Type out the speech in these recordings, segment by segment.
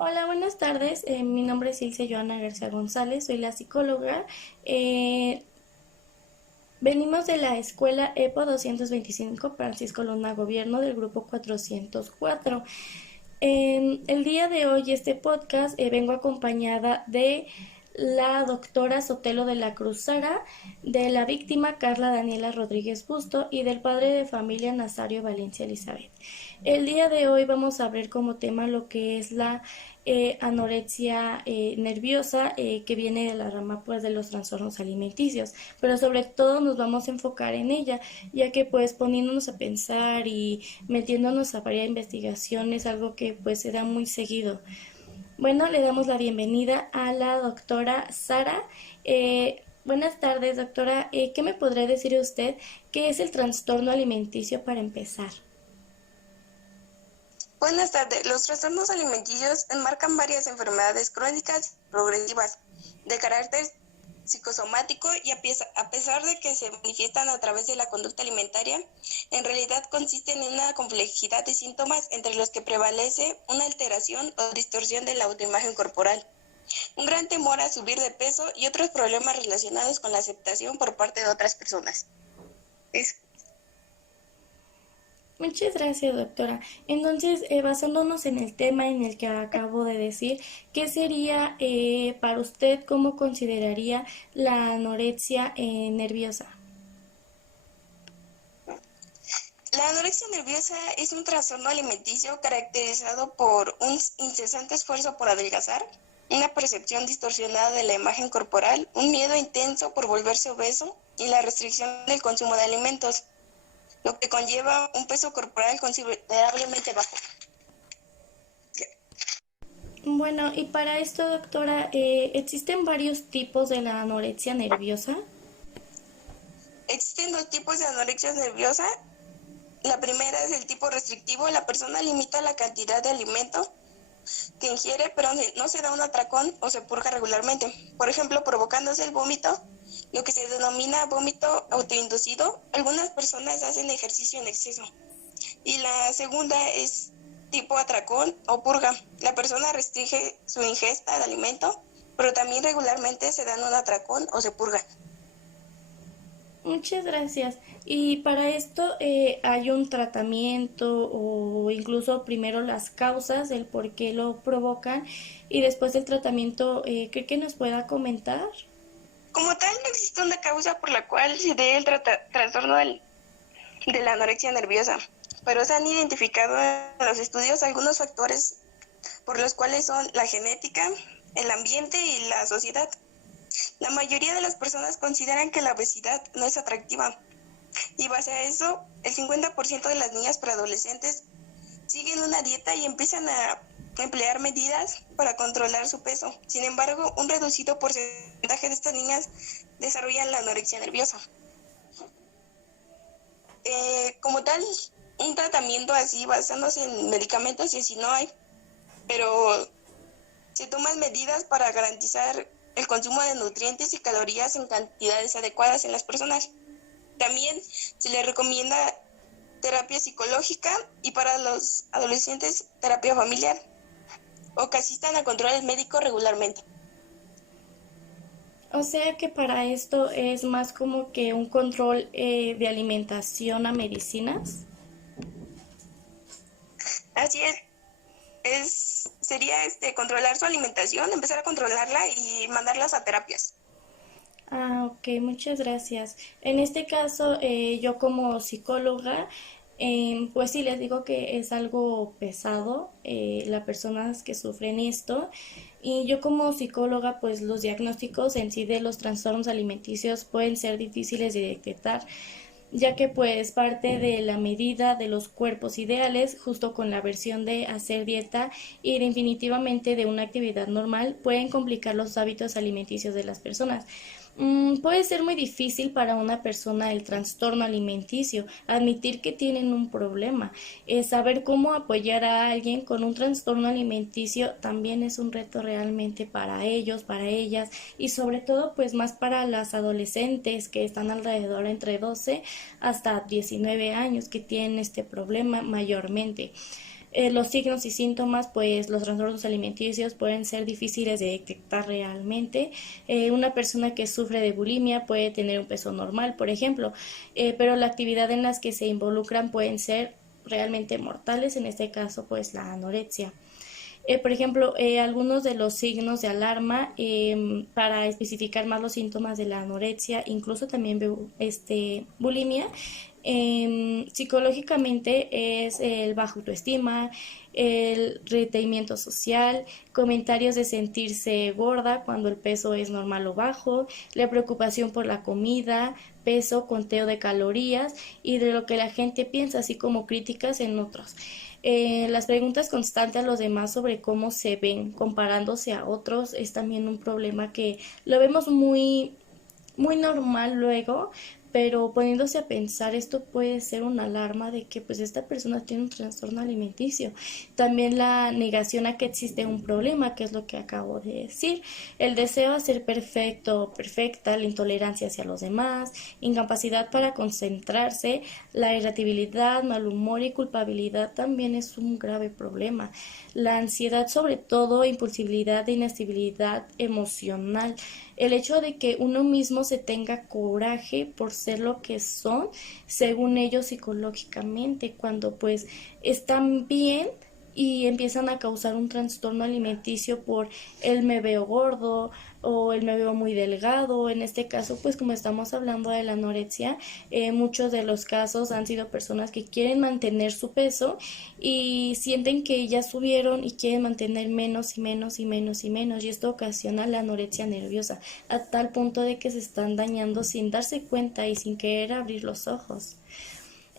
Hola, buenas tardes. Mi nombre es Ilse Joana García González, soy la psicóloga. Eh, Venimos de la escuela EPO 225 Francisco Luna Gobierno del grupo 404. El día de hoy, este podcast, vengo acompañada de la doctora Sotelo de la Cruz Sara, de la víctima Carla Daniela Rodríguez Busto y del padre de familia Nazario Valencia Elizabeth. El día de hoy vamos a ver como tema lo que es la anorexia nerviosa, que viene de la rama pues de los trastornos alimenticios, pero sobre todo nos vamos a enfocar en ella, ya que pues poniéndonos a pensar y metiéndonos a varias investigaciones, algo que pues se da muy seguido. Bueno, le damos la bienvenida a la doctora Sara. Buenas tardes, doctora. ¿Qué me podría decir usted qué es el trastorno alimenticio para empezar? Buenas tardes. Los trastornos alimenticios enmarcan varias enfermedades crónicas progresivas de carácter psicosomático y a pesar de que se manifiestan a través de la conducta alimentaria, en realidad consisten en una complejidad de síntomas entre los que prevalece una alteración o distorsión de la autoimagen corporal, un gran temor a subir de peso y otros problemas relacionados con la aceptación por parte de otras personas. Es Muchas gracias, doctora. Entonces, basándonos en el tema en el que acabo de decir, ¿qué sería para usted, cómo consideraría la anorexia nerviosa? La anorexia nerviosa es un trastorno alimenticio caracterizado por un incesante esfuerzo por adelgazar, una percepción distorsionada de la imagen corporal, un miedo intenso por volverse obeso y la restricción del consumo de alimentos, lo que conlleva un peso corporal considerablemente bajo. Bueno, y para esto, doctora, ¿existen varios tipos de la anorexia nerviosa? Existen dos tipos de anorexia nerviosa. La primera es el tipo restrictivo. La persona limita la cantidad de alimento que ingiere, pero no se da un atracón o se purga regularmente. Por ejemplo, provocándose el vómito, lo que se denomina vómito autoinducido. Algunas personas hacen ejercicio en exceso. Y la segunda es tipo atracón o purga. La persona restringe su ingesta de alimento, pero también regularmente se dan un atracón o se purga. Muchas gracias. Y para esto hay un tratamiento o incluso primero las causas del por qué lo provocan y después del tratamiento, ¿cree que nos pueda comentar? Como tal, no existe una causa por la cual se dé el trastorno de la anorexia nerviosa, pero se han identificado en los estudios algunos factores por los cuales son la genética, el ambiente y la sociedad. La mayoría de las personas consideran que la obesidad no es atractiva y base a eso, el 50% de las niñas preadolescentes siguen una dieta y empiezan a emplear medidas para controlar su peso. Sin embargo, un reducido porcentaje de estas niñas desarrollan la anorexia nerviosa. Como tal, un tratamiento así basándose en medicamentos y así no hay, pero se toman medidas para garantizar el consumo de nutrientes y calorías en cantidades adecuadas en las personas. También se les recomienda terapia psicológica y para los adolescentes terapia familiar o que asistan a controles médicos regularmente. O sea que para esto es más como que un control de alimentación a medicinas. Así sería controlar su alimentación, empezar a controlarla y mandarlas a terapias. Ah, ok, muchas gracias. En este caso, yo como psicóloga, pues sí les digo que es algo pesado, las personas que sufren esto. Y yo como psicóloga, pues los diagnósticos en sí de los trastornos alimenticios pueden ser difíciles de detectar, ya que pues parte de la medida de los cuerpos ideales, justo con la versión de hacer dieta y definitivamente de una actividad normal, pueden complicar los hábitos alimenticios de las personas. Puede ser muy difícil para una persona el trastorno alimenticio, admitir que tienen un problema. Saber cómo apoyar a alguien con un trastorno alimenticio también es un reto realmente para ellos, para ellas y sobre todo pues más para las adolescentes que están alrededor entre 12 hasta 19 años que tienen este problema mayormente. Los signos y síntomas, pues los trastornos alimenticios pueden ser difíciles de detectar realmente. Una persona que sufre de bulimia puede tener un peso normal, por ejemplo, pero la actividad en las que se involucran pueden ser realmente mortales, en este caso pues la anorexia. Por ejemplo, algunos de los signos de alarma para especificar más los síntomas de la anorexia, incluso también bulimia, psicológicamente es el bajo autoestima, el retraimiento social, comentarios de sentirse gorda cuando el peso es normal o bajo, la preocupación por la comida, peso, conteo de calorías y de lo que la gente piensa, así como críticas en otros. Las preguntas constantes a los demás sobre cómo se ven comparándose a otros es también un problema que lo vemos muy normal luego, pero poniéndose a pensar esto puede ser una alarma de que pues esta persona tiene un trastorno alimenticio. También la negación a que existe un problema, que es lo que acabo de decir, el deseo a ser perfecto, perfecta, la intolerancia hacia los demás, incapacidad para concentrarse, la irritabilidad, mal humor y culpabilidad también es un grave problema. La ansiedad, sobre todo, impulsibilidad e inestabilidad emocional, el hecho de que uno mismo se tenga coraje por ser lo que son, según ellos psicológicamente, cuando pues están bien y empiezan a causar un trastorno alimenticio por el me veo gordo o el me veo muy delgado. En este caso, pues como estamos hablando de la anorexia, muchos de los casos han sido personas que quieren mantener su peso y sienten que ya subieron y quieren mantener menos y menos y menos y menos, y esto ocasiona la anorexia nerviosa a tal punto de que se están dañando sin darse cuenta y sin querer abrir los ojos.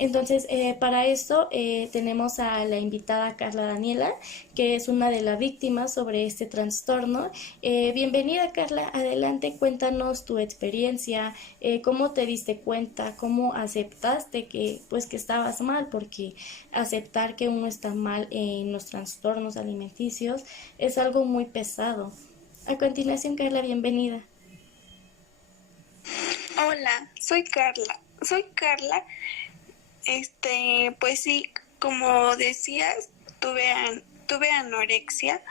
Entonces, para esto tenemos a la invitada Carla Daniela, que es una de las víctimas sobre este trastorno. Bienvenida, Carla, adelante, cuéntanos tu experiencia, cómo te diste cuenta, cómo aceptaste que pues que estabas mal, porque aceptar que uno está mal en los trastornos alimenticios es algo muy pesado. A continuación, Carla, bienvenida. Hola, soy Carla. Pues sí, como decías, tuve anorexia.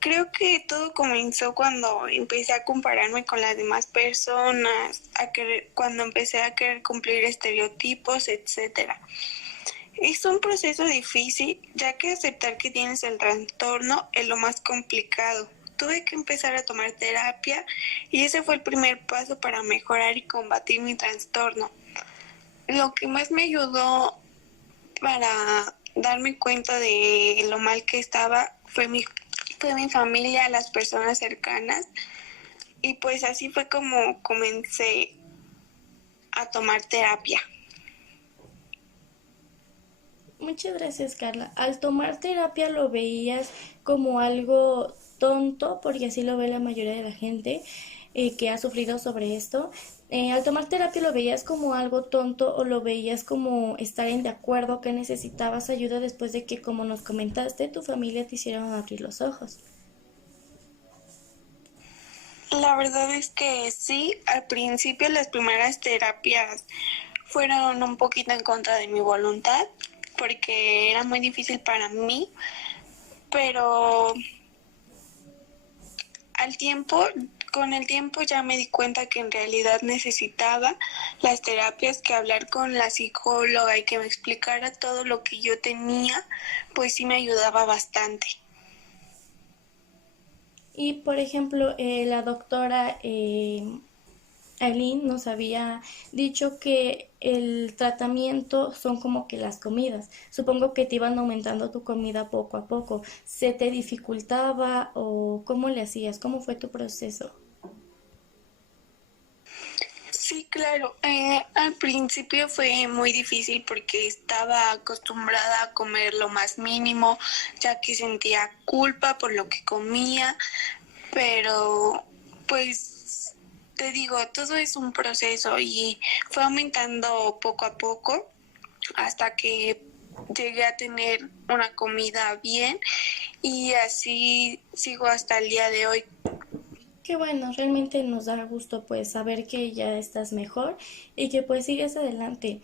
Creo que todo comenzó cuando empecé a compararme con las demás personas, cuando empecé a querer cumplir estereotipos, etcétera. Es un proceso difícil, ya que aceptar que tienes el trastorno es lo más complicado. Tuve que empezar a tomar terapia y ese fue el primer paso para mejorar y combatir mi trastorno. Lo que más me ayudó para darme cuenta de lo mal que estaba fue mi familia, las personas cercanas, y pues así fue como comencé a tomar terapia. Muchas gracias, Carla. Al tomar terapia lo veías como algo tonto, porque así lo ve la mayoría de la gente que ha sufrido sobre esto. Al tomar terapia lo veías como algo tonto o lo veías como estar en de acuerdo que necesitabas ayuda después de que, como nos comentaste, tu familia te hicieron abrir los ojos. La verdad es que sí, al principio las primeras terapias fueron un poquito en contra de mi voluntad, porque era muy difícil para mí, pero con el tiempo ya me di cuenta que en realidad necesitaba las terapias, que hablar con la psicóloga y que me explicara todo lo que yo tenía, pues sí me ayudaba bastante. Y por ejemplo, la doctora Aileen nos había dicho que el tratamiento son como que las comidas. Supongo que te iban aumentando tu comida poco a poco. ¿Se te dificultaba o cómo le hacías? ¿Cómo fue tu proceso? Sí, claro. Al principio fue muy difícil porque estaba acostumbrada a comer lo más mínimo, ya que sentía culpa por lo que comía, pero pues te digo, todo es un proceso y fue aumentando poco a poco hasta que llegué a tener una comida bien, y así sigo hasta el día de hoy. Qué bueno, realmente nos da gusto pues saber que ya estás mejor y que pues sigues adelante.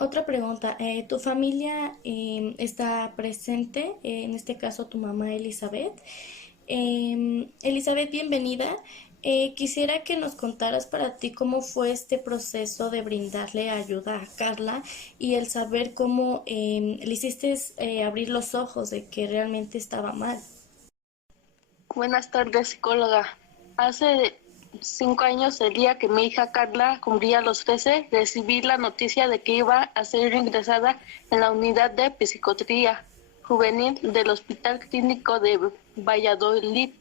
Otra pregunta, ¿tu familia está presente? En este caso, tu mamá Elizabeth. Elizabeth, bienvenida. Quisiera que nos contaras para ti cómo fue este proceso de brindarle ayuda a Carla y el saber cómo le hiciste abrir los ojos de que realmente estaba mal. Buenas tardes, psicóloga. Hace 5 años, el día que mi hija Carla cumplía los 13, recibí la noticia de que iba a ser ingresada en la unidad de psiquiatría juvenil del Hospital Clínico de Valladolid.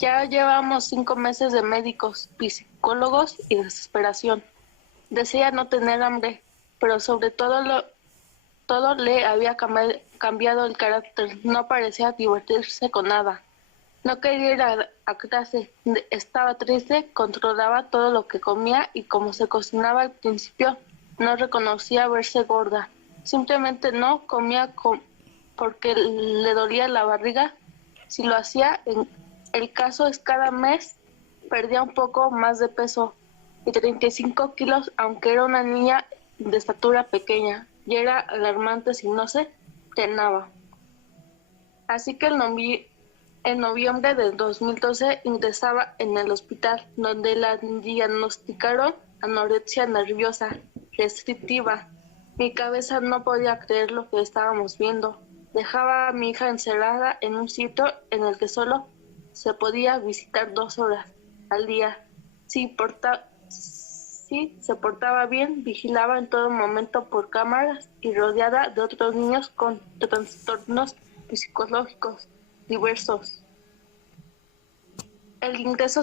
Ya llevamos 5 meses de médicos, psicólogos y desesperación. Decía no tener hambre, pero sobre todo le había cambiado el carácter. No parecía divertirse con nada. No quería ir a clase, estaba triste, controlaba todo lo que comía y como se cocinaba al principio, no reconocía verse gorda. Simplemente no comía porque le dolía la barriga. Si lo hacía, el caso es cada mes perdía un poco más de peso y 35 kilos, aunque era una niña de estatura pequeña, y era alarmante si no se entrenaba. Así que en noviembre del 2012 ingresaba en el hospital, donde la diagnosticaron anorexia nerviosa restrictiva. Mi cabeza no podía creer lo que estábamos viendo. Dejaba a mi hija encerrada en un sitio en el que solo se podía visitar 2 horas al día. Si se portaba bien, vigilaba en todo momento por cámaras y rodeada de otros niños con trastornos psicológicos diversos. El ingreso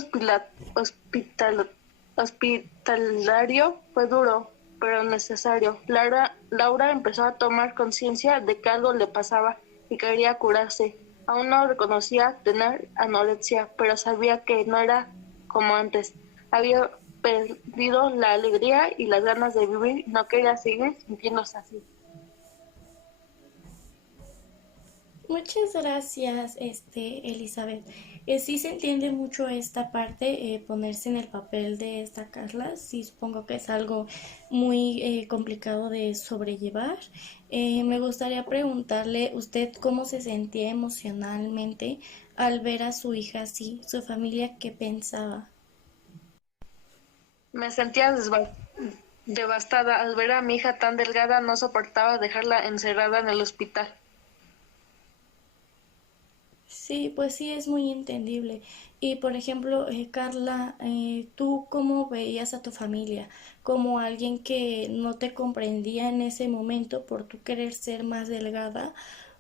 hospitalario fue duro, pero necesario. Laura empezó a tomar conciencia de que algo le pasaba y quería curarse. Aún no reconocía tener anorexia, pero sabía que no era como antes. Había perdido la alegría y las ganas de vivir y no quería seguir sintiéndose así. Muchas gracias, Elizabeth. Sí se entiende mucho esta parte, ponerse en el papel de esta Carla. Sí, supongo que es algo muy complicado de sobrellevar. Me gustaría preguntarle, ¿usted cómo se sentía emocionalmente al ver a su hija así? ¿Su familia qué pensaba? Me sentía devastada al ver a mi hija tan delgada, no soportaba dejarla encerrada en el hospital. Sí, pues sí, es muy entendible. Y por ejemplo, Carla, ¿tú cómo veías a tu familia? ¿Como alguien que no te comprendía en ese momento por tu querer ser más delgada?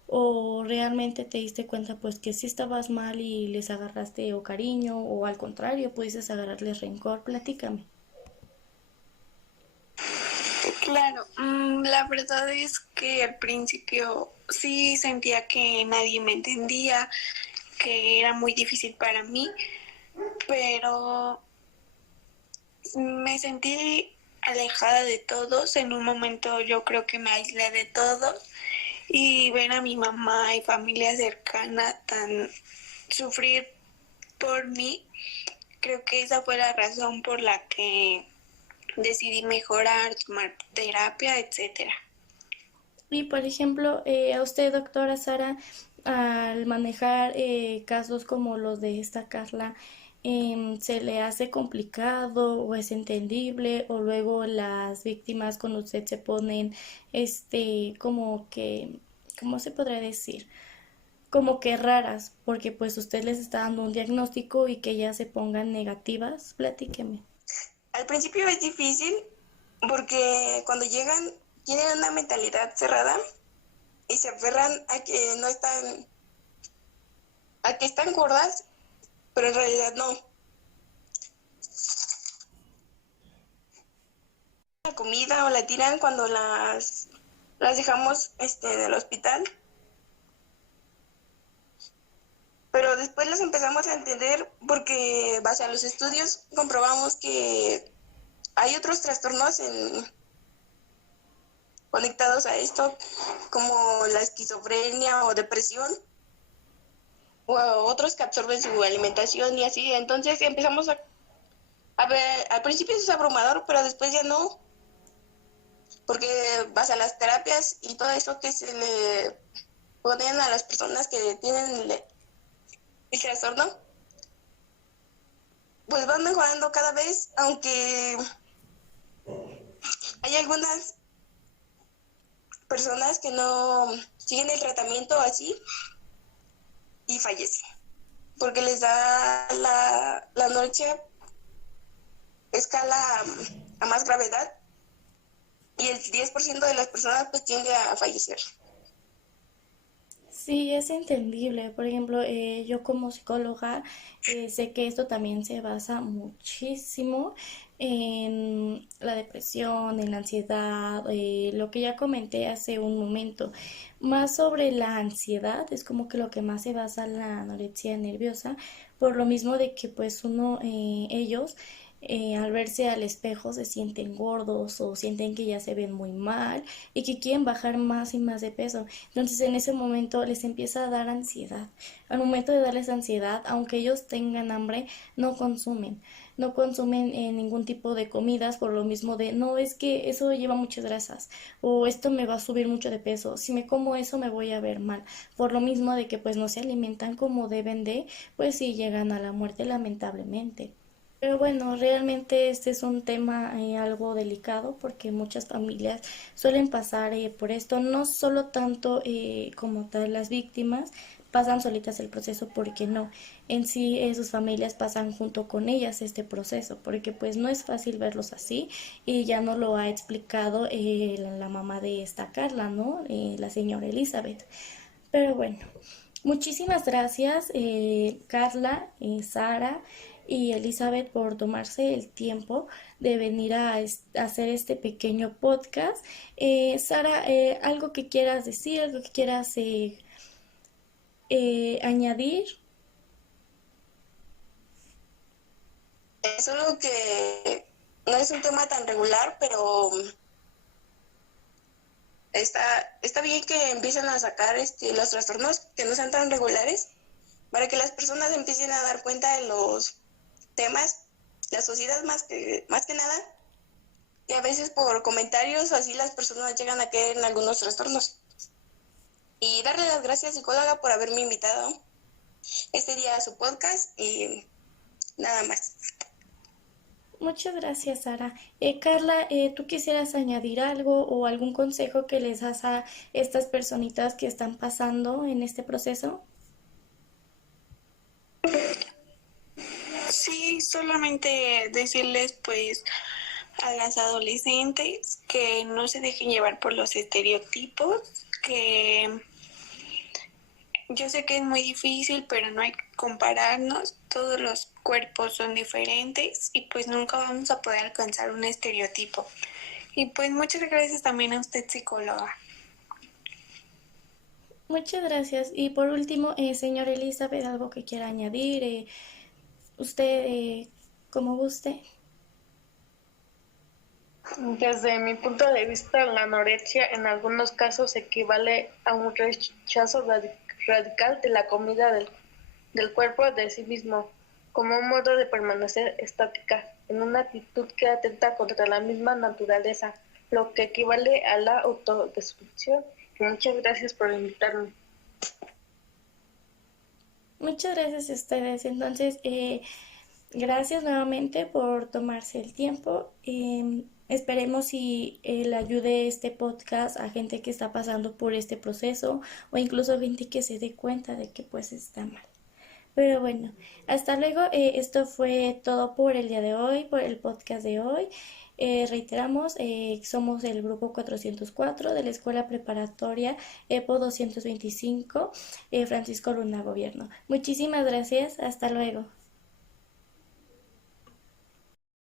¿O realmente te diste cuenta pues que sí estabas mal y les agarraste o cariño o al contrario, pudiste agarrarles rencor? Platícame. Claro, la verdad es que al principio sí sentía que nadie me entendía, que era muy difícil para mí, pero me sentí alejada de todos. En un momento yo creo que me aislé de todos y ver a mi mamá y familia cercana tan sufrir por mí, creo que esa fue la razón por la que decidí mejorar, tomar terapia, etcétera. Y por ejemplo, a usted, doctora Sara, al manejar casos como los de esta Carla, ¿se le hace complicado o es entendible? O luego las víctimas con usted se ponen, como que, ¿cómo se podría decir? Como que raras, porque pues usted les está dando un diagnóstico y que ya se pongan negativas. Platíqueme. Al principio es difícil porque cuando llegan tienen una mentalidad cerrada y se aferran a que no están, a que están gordas, pero en realidad no. La comida o la tiran cuando las dejamos en el hospital, pero después las empezamos a entender porque base a los estudios comprobamos que hay otros trastornos conectados a esto, como la esquizofrenia o depresión, o otros que absorben su alimentación y así. Entonces empezamos a ver, al principio es abrumador, pero después ya no, porque vas a las terapias y todo eso que se le ponen a las personas que tienen el trastorno, pues van mejorando cada vez, aunque hay algunas personas que no siguen el tratamiento así y fallecen, porque les da la anorexia escala a más gravedad y el 10% de las personas pues tiende a fallecer. Sí, es entendible. Por ejemplo, yo como psicóloga sé que esto también se basa muchísimo en la depresión, en la ansiedad, lo que ya comenté hace un momento. Más sobre la ansiedad, es como que lo que más se basa la anorexia nerviosa, por lo mismo de que pues ellos al verse al espejo se sienten gordos o sienten que ya se ven muy mal y que quieren bajar más y más de peso. Entonces en ese momento les empieza a dar ansiedad. Al momento de darles ansiedad, aunque ellos tengan hambre, no consumen. No consumen ningún tipo de comidas por lo mismo de, no, es que eso lleva muchas grasas o esto me va a subir mucho de peso. Si me como eso me voy a ver mal. Por lo mismo de que pues no se alimentan como deben de, pues sí llegan a la muerte lamentablemente. Pero bueno, realmente este es un tema algo delicado porque muchas familias suelen pasar por esto, no solo tanto como tal las víctimas pasan solitas el proceso porque no, en sí sus familias pasan junto con ellas este proceso porque pues no es fácil verlos así y ya nos lo ha explicado la mamá de esta Carla, ¿no? La señora Elizabeth. Pero bueno, muchísimas gracias Carla, Sara y Elizabeth por tomarse el tiempo de venir a hacer este pequeño podcast. Sara, algo que quieras decir, algo que quieras añadir. Es algo que no es un tema tan regular, pero está bien que empiecen a sacar los trastornos que no sean tan regulares para que las personas empiecen a dar cuenta de los temas, la sociedad más que nada, y a veces por comentarios así las personas llegan a caer en algunos trastornos. Y darle las gracias, psicóloga, por haberme invitado este día a su podcast y nada más. Muchas gracias, Sara. Carla, ¿tú quisieras añadir algo o algún consejo que les das a estas personitas que están pasando en este proceso? Sí, solamente decirles pues a las adolescentes que no se dejen llevar por los estereotipos, que yo sé que es muy difícil, pero no hay que compararnos, todos los cuerpos son diferentes y pues nunca vamos a poder alcanzar un estereotipo. Y pues muchas gracias también a usted, psicóloga. Muchas gracias. Y por último, señora Elizabeth, algo que quiera añadir, usted, como guste. Desde mi punto de vista, la anorexia en algunos casos equivale a un rechazo radical de la comida del cuerpo de sí mismo, como un modo de permanecer estática, en una actitud que atenta contra la misma naturaleza, lo que equivale a la autodestrucción. Y muchas gracias por invitarme. Muchas gracias a ustedes. Entonces, gracias nuevamente por tomarse el tiempo. Esperemos si le ayude este podcast a gente que está pasando por este proceso o incluso gente que se dé cuenta de que pues está mal. Pero bueno, hasta luego. Esto fue todo por el día de hoy, por el podcast de hoy. Reiteramos, somos el grupo 404 de la Escuela Preparatoria EPO 225, Francisco Luna Gobierno. Muchísimas gracias. Hasta luego.